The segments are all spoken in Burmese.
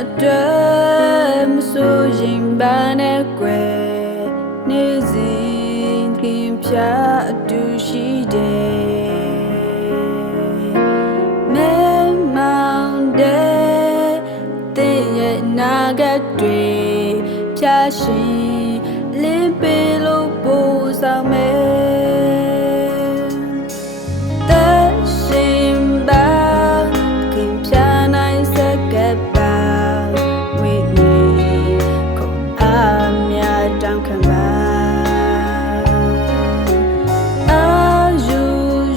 အတွက်မစိုးရင်ပါနဲ့ကွယ်နေစဉ်ခင်ဖြာအတူရှိတယ်မဲမောင်တဲ့တဲ့ရဲ့နာဂတ်တွေဖြာရှင်လင်းပေးလို့ပို့ဆောင်မယ်သက်ရှင်ပါခင်ဖြာနိုင်စကပ်ပါဝိနေခုအမြတ်တောင်းခံပါအာယူ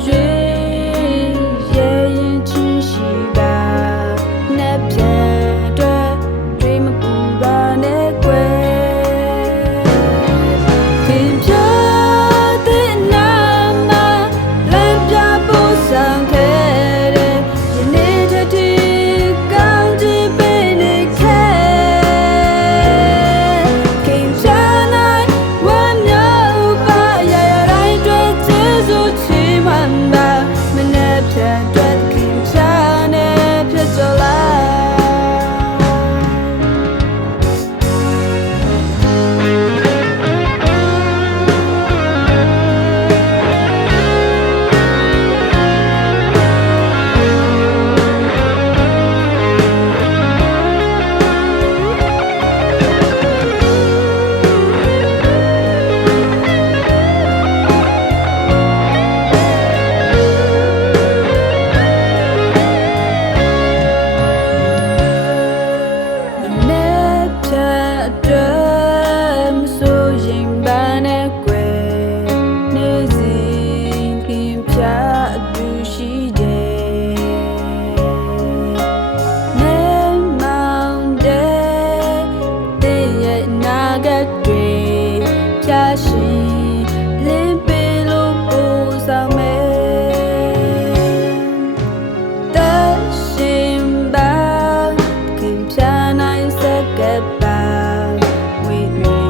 ရွေရဲ့ရင်ချင်းရှိပါနဲ့ပြန်တွေ့တွေးမပူပါနဲ့ကွယ်လင်းပေးလို့ပို့ဆောင်မယ်သက်ရှင်ပါခင်ဖြာနိုင်စကပ်ပါဝိနေ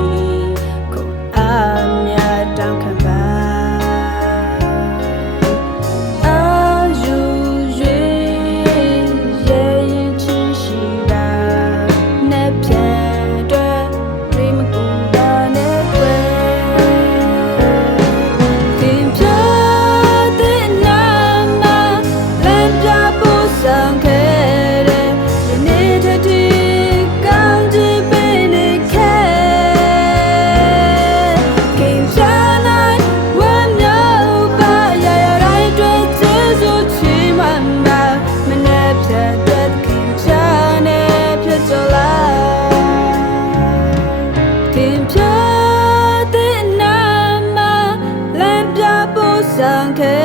ခုအမြတ်တောင်းခံပါအာယူရွေရဲ့ရင်ချင်းရှိပါနဲ့ပြန်တွေ့တွေးမကူပါနဲ့ကွယ်Sanke